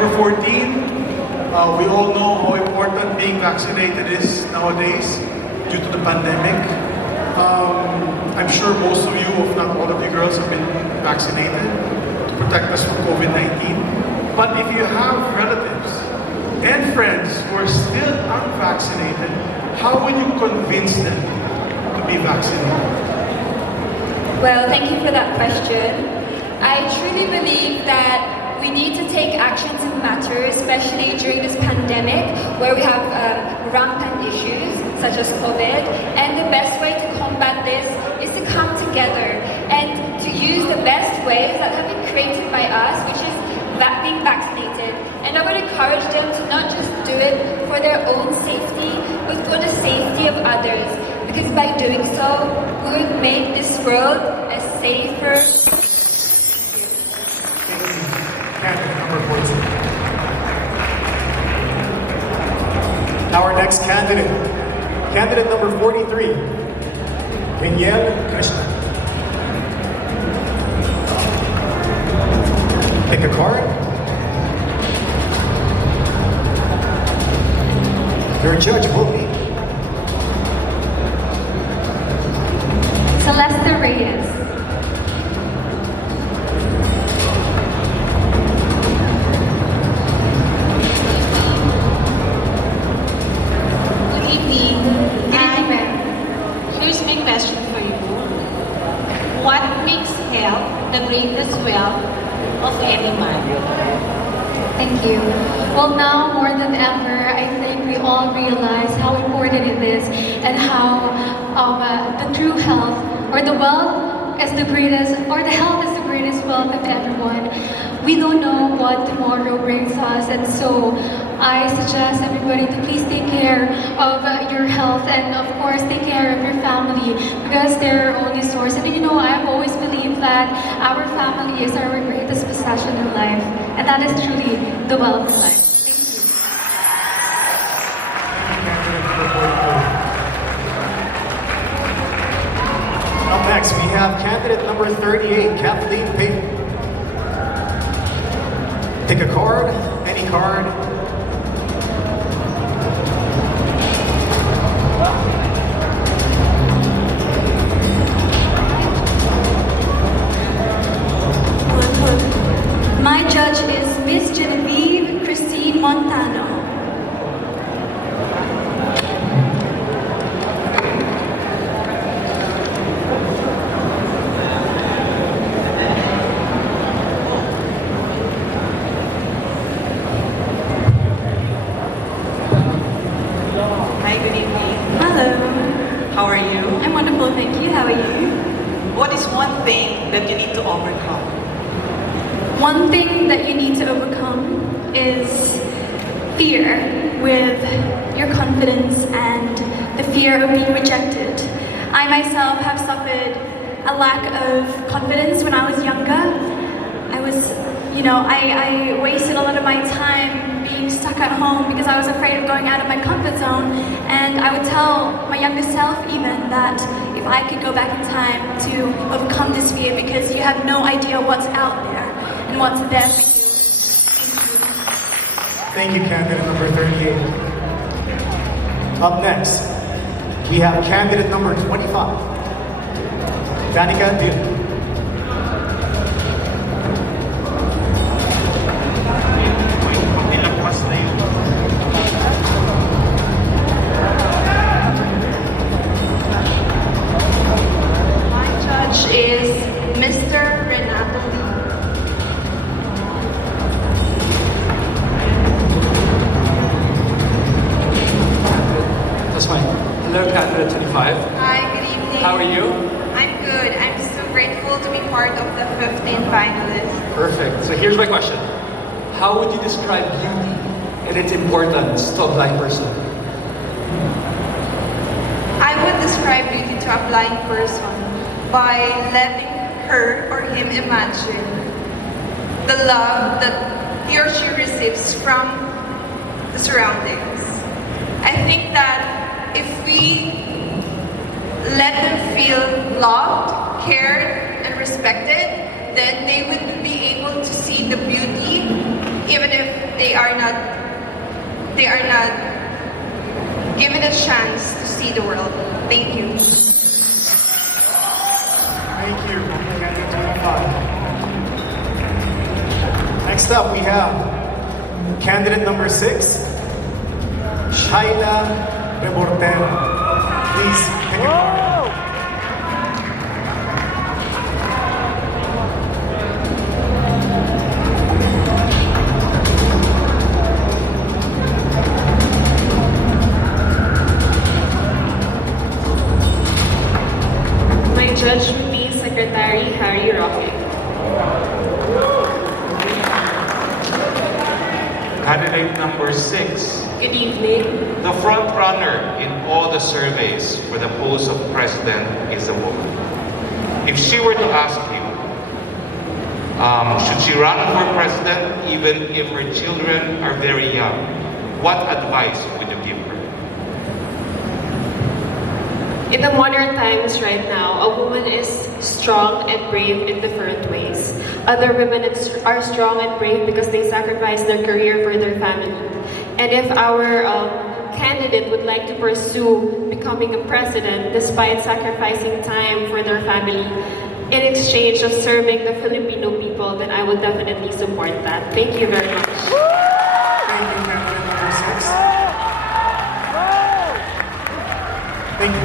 number 14, we all know how important being vaccinated is nowadays due to the pandemic. I'm sure most of you, if not all of you girls, have been vaccinated to protect us from COVID-19. But if you have relatives and friends who are still unvaccinated, how will you convince them to be vaccinated? Well, thank you for that question. I truly believe that we need to take actions that matter, especially during this pandemic where we have rampant issues such as COVID. And the best way to combat this is to come together and to use the best ways that have been created by us, which is being vaccinated. And I would encourage them to not just do it for their own safety, but for the safety of others. Because by doing so, we will make this world a safer. Candidate number 14. Now our next candidate. Candidate number 43. Trisha. Pick a card. Your judge will be Celeste Reyes. Good evening. Here's my question for you. What makes health the greatest wealth of any man? Thank you. Well, now more than ever, I think we all realize how important it is and how the true health or the wealth is the greatest, or the health is the greatest wealth of everyone. We don't know what tomorrow brings us, and so I suggest everybody to please take care of your health and of course take care of your family because they're our only source. And you know, I've always believed that our family is our greatest possession in life, and that is truly the wealth of life. Up next, we have candidate number 38, Kathleen Payton. Pick a card, any card. My judge is Miss Genevieve Christine Montano. Hi, good evening. Hello. How are you? I'm wonderful, thank you. How are you? What is one thing that you need to overcome? One thing that you need to overcome is fear with your confidence and the fear of being rejected. I myself have suffered a lack of confidence when I was younger. I wasted a lot of my time being stuck at home because I was afraid of going out of my comfort zone. And I would tell my younger self even that if I could go back in time to overcome this fear, because you have no idea what's out there and what's there for you. Thank you, candidate number 38. Up next, we have candidate number 25, Danica Dillon. Is Mr. Renato Lee. That's fine. Hello, candidate 25. Hi, good evening. How are you? I'm good. I'm so grateful to be part of the 15 finalists. Perfect. So here's my question. How would you describe beauty and its importance to a blind person? I would describe beauty to a blind person by letting her or him imagine the love that he or she receives from the surroundings. I think that if we let them feel loved, cared, and respected, then they would be able to see the beauty even if they are not given a chance to see the world. Thank you. Thank you, candidate 25. Next up, we have candidate number 6, Shaila Rebortera. Please, take your part. My judge would be Secretary Harry Roque. Candidate number 6, Good evening. the front runner in all the surveys for the post of president is a woman. If she were to ask you, should she run for president even if her children are very young, what advice would you give her? In the modern times right now, a woman is strong and brave in different ways. Other women are strong and brave because they sacrifice their career for their family. And if our candidate would like to pursue becoming a president despite sacrificing time for their family in exchange of serving the Filipino people, then I will definitely support that. Thank you very much. Thank you, candidate number 6. Thank you.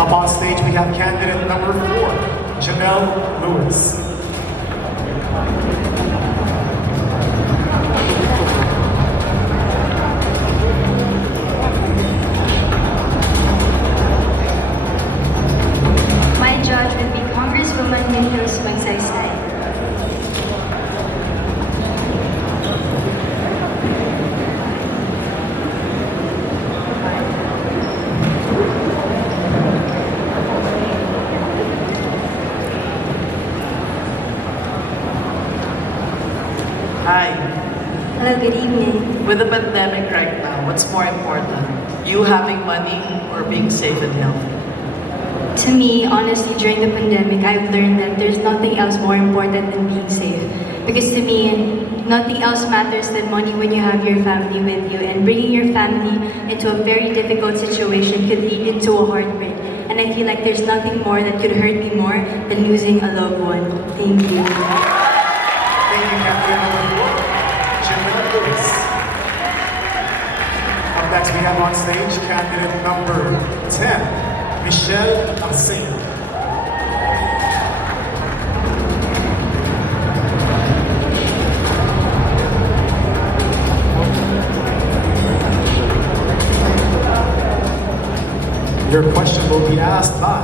Up on stage, we have candidate number 4, Janelle Lewis. My judge would be Congresswoman Nicholas Magsaysay. Hi. Hello, good evening. With the pandemic right now, what's more important? You having money or being safe and healthy? To me, honestly, during the pandemic, I've learned that there's nothing else more important than being safe. Because to me, nothing else matters than money when you have your family with you. And bringing your family into a very difficult situation could lead into a heartbreak. And I feel like there's nothing more that could hurt me more than losing a loved one. Thank you. Thank you, candidate number 4, Janelle Lewis. Up next, we have on stage candidate number 10, Michelle Arceo. Your question will be asked by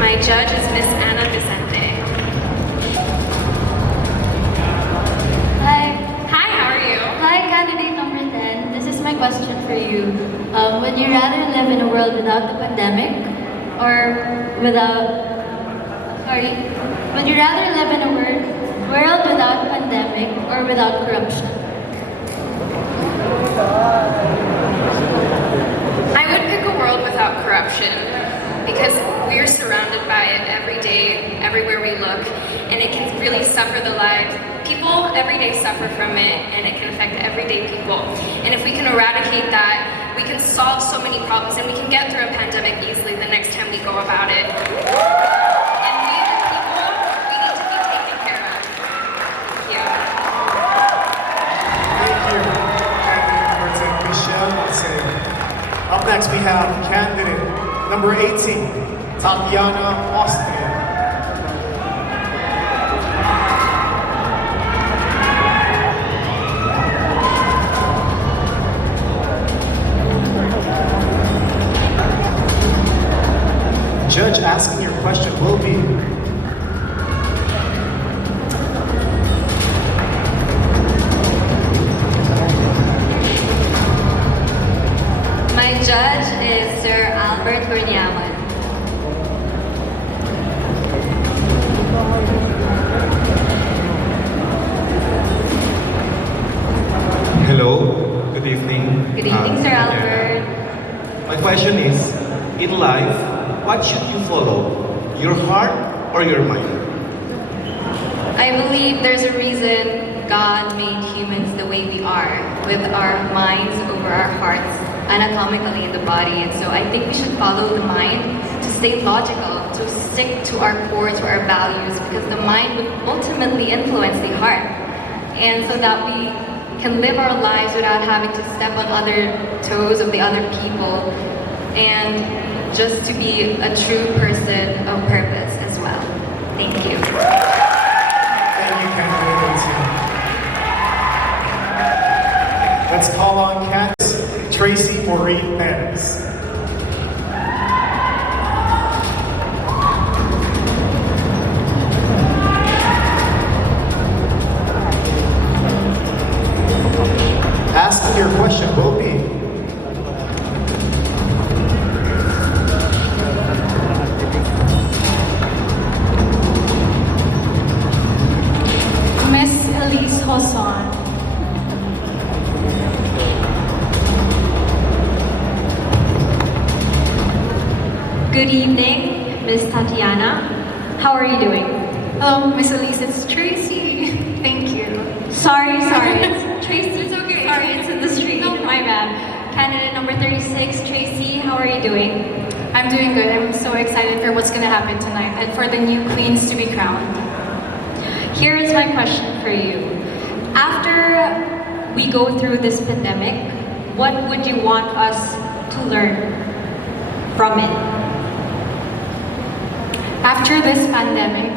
My judge is Miss Ana Vicente. Hi. Hi, how are you? Hi, candidate number 10. This is my question for you. Would you rather live in a world without the pandemic or would you rather live in a world without pandemic or without corruption? I would pick a world without corruption because we're surrounded by it every day, everywhere we look, and it can really suffer the lives. People every day suffer from it, and it can affect everyday people. And if we can eradicate that, we can solve so many problems, and we can get through a pandemic easily the next time we go about it. And we, the people, we need to be taken care of. Thank you. Thank you, candidate number 10, Michelle Arceo. Up next, we have candidate number 18, Tatiana Austria. Judge asking your question will be My judge is Sir Albert Gurniaman. Hello, good evening. Good evening, Sir Albert. My question is, in life, what should you follow? Your heart or your mind? I believe there's a reason God made humans the way we are, with our minds over our hearts, anatomically in the body. And so I think we should follow the mind to stay logical, to stick to our core, to our values, because the mind would ultimately influence the heart. And so that we can live our lives without having to step on other toes of the other people, and just to be a true person of purpose as well. Thank you. Thank you, candidate. Let's call on Candice Tracy Maureen Perez. Ask your question will be. Miss Elise Hoson. Good evening, Miss Tatiana. How are you doing? Hello, Miss Elise, it's Tracy. Thank you. Sorry, it's Tracy. It's okay. Sorry, it's in the street. No. My bad. Candidate number 36, Tracy, how are you doing? I'm doing good. I'm so excited for what's gonna happen tonight and for the new queens to be crowned. Here is my question for you. After we go through this pandemic, what would you want us to learn from it? After this pandemic,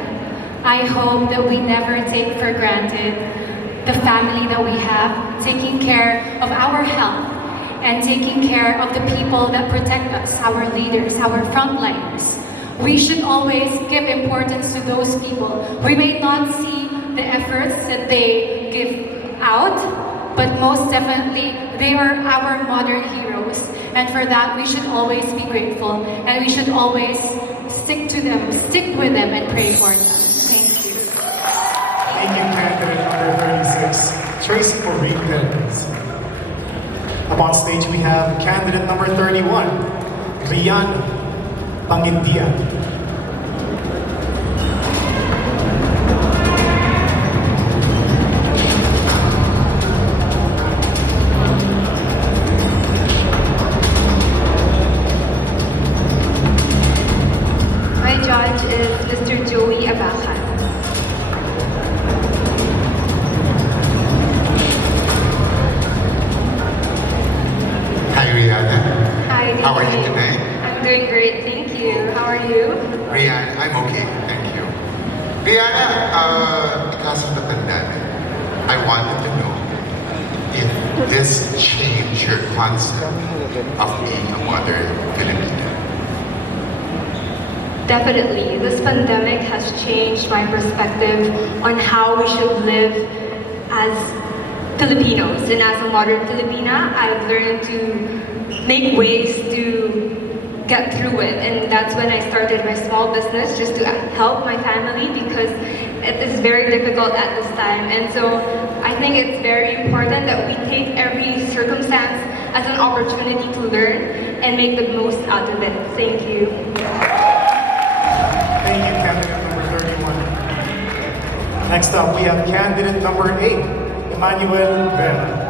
I hope that we never take for granted the family that we have, taking care of our health and taking care of the people that protect us, our leaders, our frontliners. We should always give importance to those people. We may not see the efforts that they give out, but most definitely they are our modern heroes. And for that, we should always be grateful, and we should always stick with them and pray for them. Thank you. Thank you, candidate number 36, Tracy Maureen Perez. Up on stage, we have candidate number 31, Rian Pangindian. My judge is Mr. Joey Abacan. Hi, Rihanna. Hi, How are you Dee. today? I'm doing great, thank you. How are you? Rihanna, I'm okay, thank you. Rihanna, because of the pandemic, I wanted to know if this changed your concept of being a mother Filipina. Definitely, this pandemic has changed my perspective on how we should live as Filipinos. And as a modern Filipina, I've learned to make ways to get through it. And that's when I started my small business, just to help my family, because it is very difficult at this time. And so I think it's very important that we take every circumstance as an opportunity to learn and make the most out of it. Thank you. Thank you, candidate number 31. Next up, we have candidate number 8, Emmanuel Vera.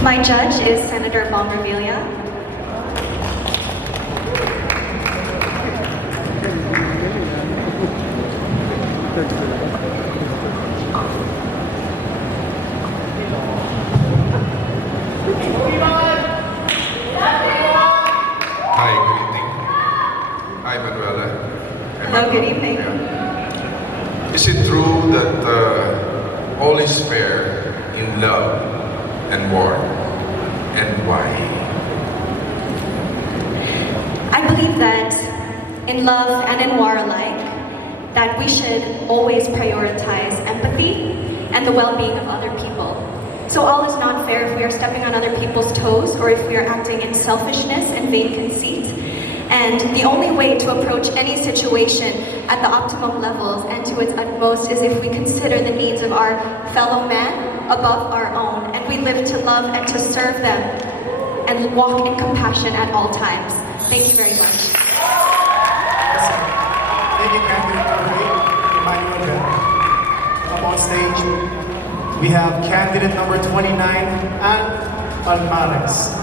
My judge is Senator Bong Revilla. Hi, good evening. Hi, Manuela. Hello, good evening. Is it true that all is fair in love and war? And why? I believe that in love and in war alike, that we should always prioritize empathy and the well-being of other people. So all is not fair if we are stepping on other people's toes or if we are acting in selfishness and vain conceit. And the only way to approach any situation at the optimum levels and to its utmost is if we consider the needs of our fellow men above our own, and we live to love and to serve them and walk in compassion at all times. Thank you very much. Thank you, candidate number 8, Emmanuel Bell. Up on stage, we have candidate number 29, Ann Palmares.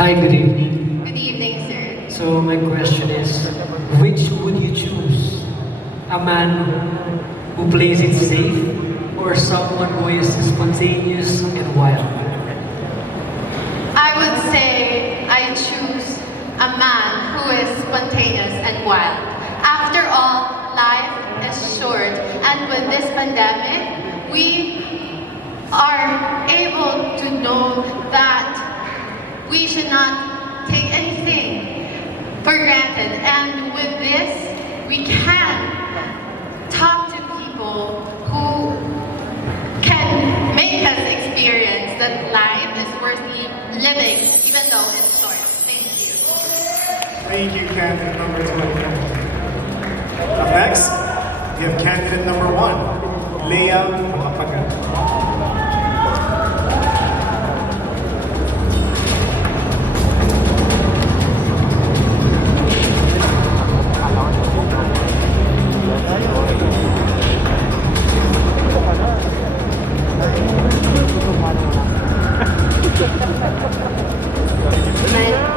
Hi, good evening. Good evening, sir. So my question is, which would you choose? A man who plays it safe or someone who is spontaneous and wild? I would say I choose a man who is spontaneous and wild. After all, life is short, and with this pandemic, we are able to know that we should not take anything for granted. And with this, we can talk to people who can make us experience that life is worth living, even though it's short. Thank you. Thank you, candidate number 29. Up next, we have candidate number 1, Leah Makapagan.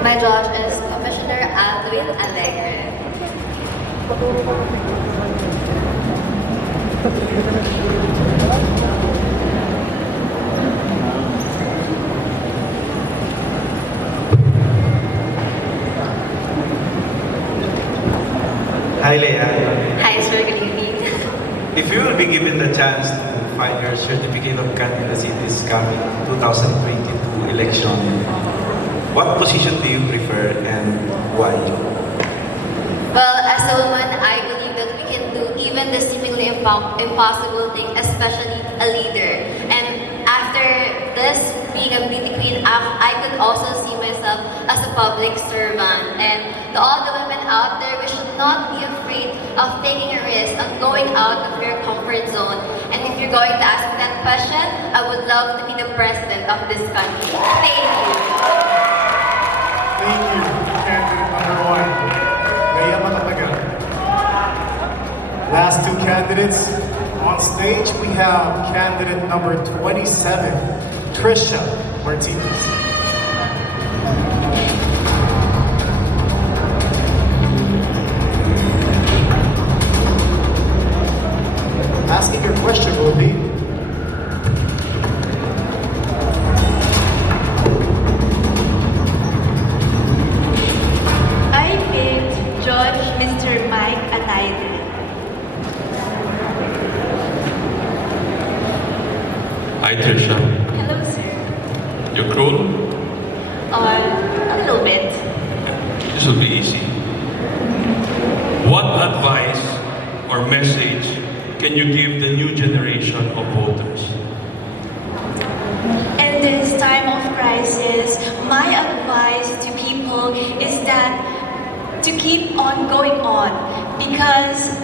My judge is Commissioner Aldrin Alegre. Hi, Leah. Hi, sir. Good evening. If you will be given the chance to find your certificate of candidacy this coming 2022 election, what position do you prefer and why? Well, as a woman, I believe that we can do even the seemingly impossible thing, especially a leader. And after this, being a beauty queen, I could also see myself as a public servant. And to all the women out there, we should not be afraid of taking a risk, of going out of your comfort zone. And if you're going to ask me that question, I would love to be the president of this country. Thank you. Thank you, candidate number 1, Leah Makapagan. Last 2 candidates on stage, we have candidate number 27, Trisha Martinez. Asking your question will be, I picked Judge Mr. Mike Untitled. Hi, Trisha. Hello, sir. You're cool? A little bit. This will be easy. What advice or message can you give the new generation of voters? In this time of crisis, my advice to people is that to keep on going on, because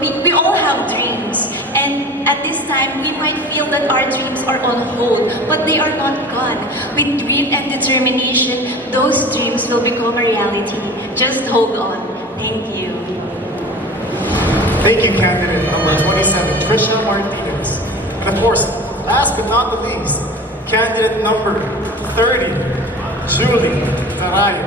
we all have dreams, and at this time we might feel that our dreams are on hold, but they are not gone. With dream and determination, those dreams will become a reality. Just hold on. Thank you. thank you, candidate number 27, Trisha Martinez. And of course, last but not the least, candidate number 30, Julie Tarayo.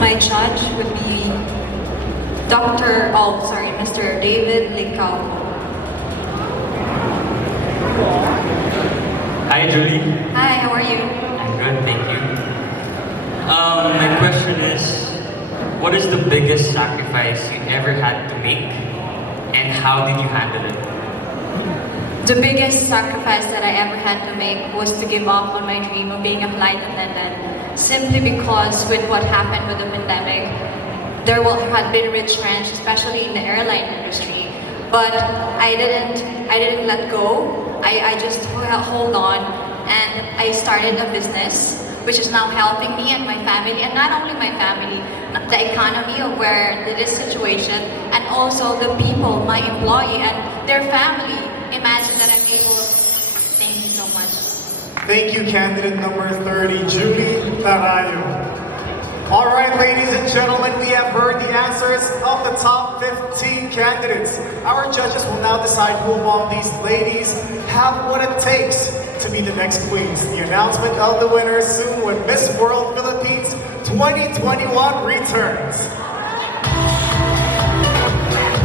My judge would be Mr. David Licao. Hi, Julie. Hi, how are you? I'm good, thank you. My question is, what is the biggest sacrifice you ever had to make, and how did you handle it? The biggest sacrifice that I ever had to make was to give up on my dream of being a flight attendant, simply because with what happened with the pandemic, there had been retrenched, especially in the airline industry. But I didn't let go. I just hold on, and I started a business which is now helping me and my family, and not only my family, the economy of where this situation, and also the people, my employee and their family. Imagine that I'm able. Thank you so much. Thank you, candidate number 30, Julie Tarayo. All right, ladies and gentlemen, we have heard the answers of the top 15 candidates. Our judges will now decide who among these ladies have what it takes to be the next queens. The announcement of the winners soon when Miss World Philippines 2021 returns.